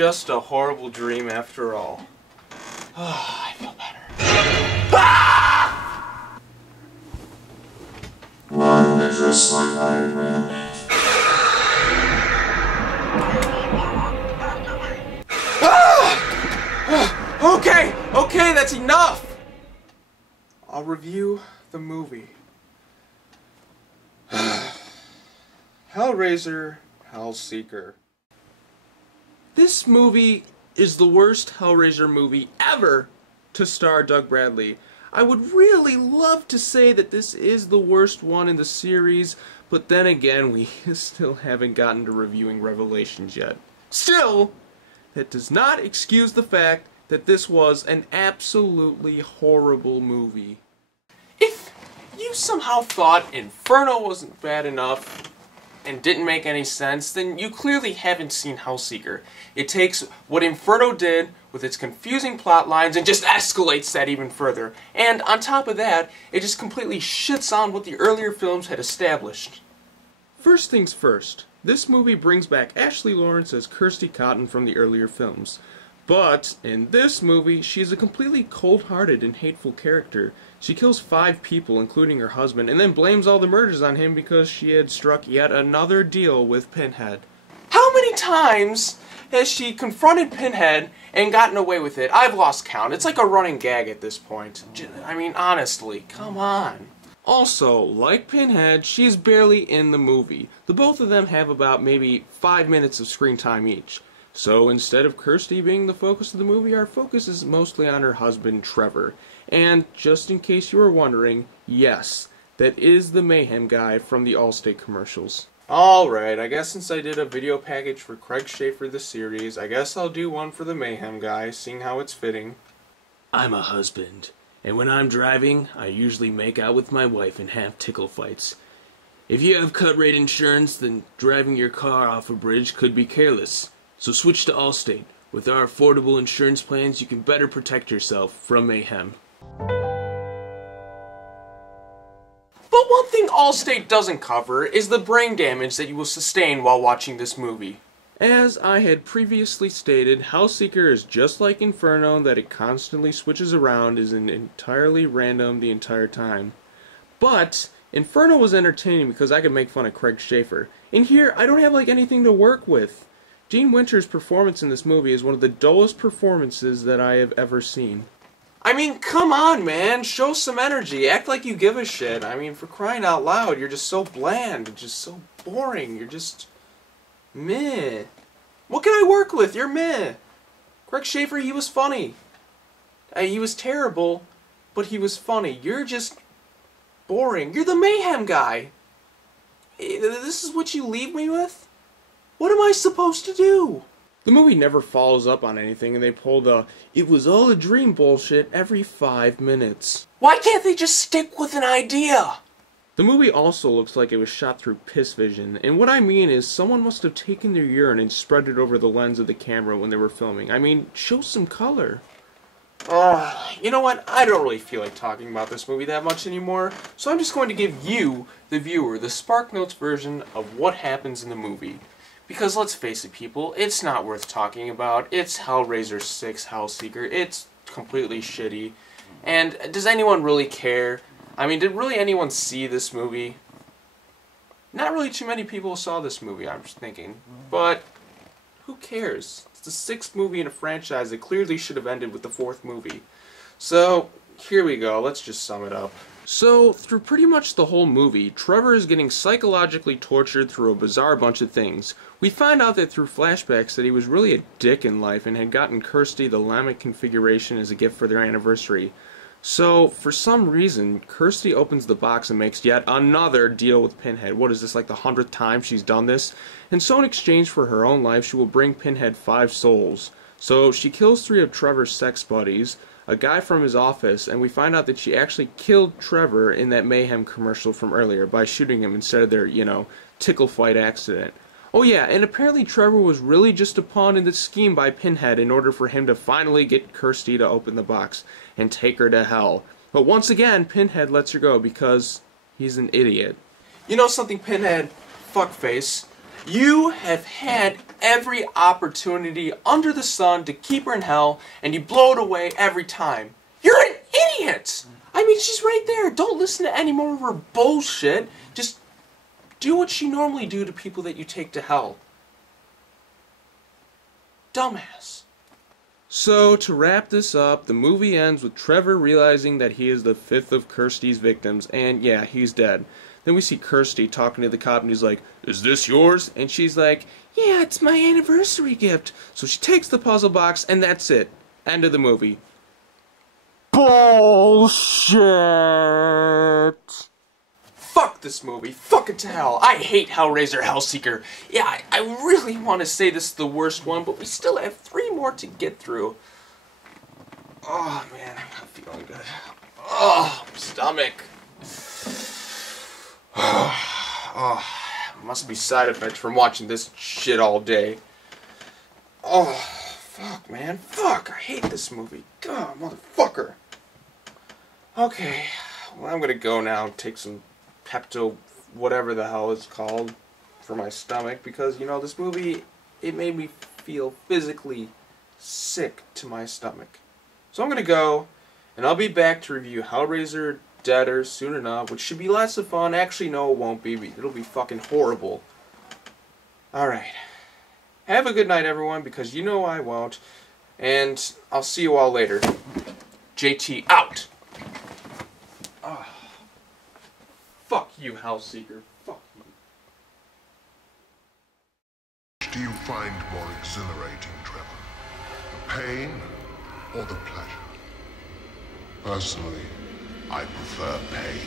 just a horrible dream after all. Oh, I feel better. Ah! Well, they're just like Iron Man. Okay, that's enough! I'll review the movie. Hellraiser Hellseeker. This movie is the worst Hellraiser movie ever to star Doug Bradley. I would really love to say that this is the worst one in the series, but then again, we still haven't gotten to reviewing Revelations yet. Still, that does not excuse the fact that this was an absolutely horrible movie. If you somehow thought Inferno wasn't bad enough and didn't make any sense, then you clearly haven't seen Hellseeker. It takes what Inferno did with its confusing plot lines and just escalates that even further. And on top of that, it just completely shits on what the earlier films had established. First things first, this movie brings back Ashley Lawrence as Kirsty Cotton from the earlier films. But in this movie, she's a completely cold-hearted and hateful character. She kills 5 people, including her husband, and then blames all the murders on him because she had struck yet another deal with Pinhead. How many times has she confronted Pinhead and gotten away with it? I've lost count. It's like a running gag at this point. I mean, honestly, come on. Also, like Pinhead, she's barely in the movie. The both of them have about maybe 5 minutes of screen time each. So instead of Kirsty being the focus of the movie, our focus is mostly on her husband, Trevor. And just in case you were wondering, yes, that is the Mayhem guy from the Allstate commercials. Alright, I guess since I did a video package for Craig Schaefer the series, I guess I'll do one for the Mayhem guy, seeing how it's fitting. I'm a husband, and when I'm driving, I usually make out with my wife and have tickle fights. If you have cut rate insurance, then driving your car off a bridge could be careless. So switch to Allstate. With our affordable insurance plans, you can better protect yourself from mayhem. But one thing Allstate doesn't cover is the brain damage that you will sustain while watching this movie. As I had previously stated, Hellseeker is just like Inferno in that it constantly switches around, is entirely random the entire time. But Inferno was entertaining because I could make fun of Craig Schaefer. In here, I don't have like anything to work with. Gene Winter's performance in this movie is one of the dullest performances that I have ever seen. I mean, come on, man. Show some energy. Act like you give a shit. I mean, for crying out loud, you're just so bland. Just so boring. You're just meh. What can I work with? You're meh. Craig Schaefer, he was funny. He was terrible, but he was funny. You're just boring. You're the Mayhem guy. This is what you leave me with? What am I supposed to do? The movie never follows up on anything, and they pull the "it was all a dream" bullshit every 5 minutes. Why can't they just stick with an idea? The movie also looks like it was shot through piss vision, and what I mean is someone must have taken their urine and spread it over the lens of the camera when they were filming. I mean, show some color. You know what? I don't really feel like talking about this movie that much anymore, so I'm just going to give you, the viewer, the SparkNotes version of what happens in the movie. Because let's face it, people, it's not worth talking about. It's Hellraiser 6 Hellseeker. It's completely shitty. And does anyone really care? I mean, did really anyone see this movie? Not really too many people saw this movie, I'm just thinking. But who cares? It's the 6th movie in a franchise that clearly should have ended with the 4th movie. So, here we go. Let's just sum it up. So, through pretty much the whole movie, Trevor is getting psychologically tortured through a bizarre bunch of things. We find out that through flashbacks that he was really a dick in life and had gotten Kirsty the Lamech configuration as a gift for their anniversary. So, for some reason, Kirsty opens the box and makes yet another deal with Pinhead. What is this, like the 100th time she's done this? And so in exchange for her own life, she will bring Pinhead 5 souls. So, she kills 3 of Trevor's sex buddies, a guy from his office, and we find out that she actually killed Trevor in that Mayhem commercial from earlier by shooting him instead of their, tickle fight accident. Oh yeah, and apparently Trevor was really just a pawn in the scheme by Pinhead in order for him to finally get Kirsty to open the box and take her to hell. But once again, Pinhead lets her go because he's an idiot. You know something, Pinhead? Fuckface. You have had every opportunity under the sun to keep her in hell, and you blow it away every time. You're an idiot! I mean, she's right there. Don't listen to any more of her bullshit. Just do what you normally do to people that you take to hell. Dumbass. So, to wrap this up, the movie ends with Trevor realizing that he is the fifth of Kirsty's victims, and yeah, he's dead. Then we see Kirsty talking to the cop, and he's like, "Is this yours?" And she's like, "Yeah, it's my anniversary gift." So she takes the puzzle box, and that's it. End of the movie. Bullshit! Fuck this movie. Fuck it to hell. I hate Hellraiser Hellseeker. Yeah, I really want to say this is the worst one, but we still have 3 more to get through. Oh, man, I'm not feeling good. Oh, stomach. Oh, must be side effects from watching this shit all day. Oh, fuck, man. Fuck, I hate this movie. God, motherfucker. Okay, well, I'm gonna go now and take some Pepto, whatever the hell it's called, for my stomach, because, you know, this movie, it made me feel physically sick to my stomach. So I'm gonna go, and I'll be back to review Hellraiser Deader soon enough, which should be lots of fun. Actually, no, it won't be. It'll be fucking horrible. Alright. Have a good night, everyone, because you know I won't. And I'll see you all later. JT out! Oh. Fuck you, Hellseeker. Fuck you. Which do you find more exhilarating, Trevor? The pain or the pleasure? Personally, I prefer pain.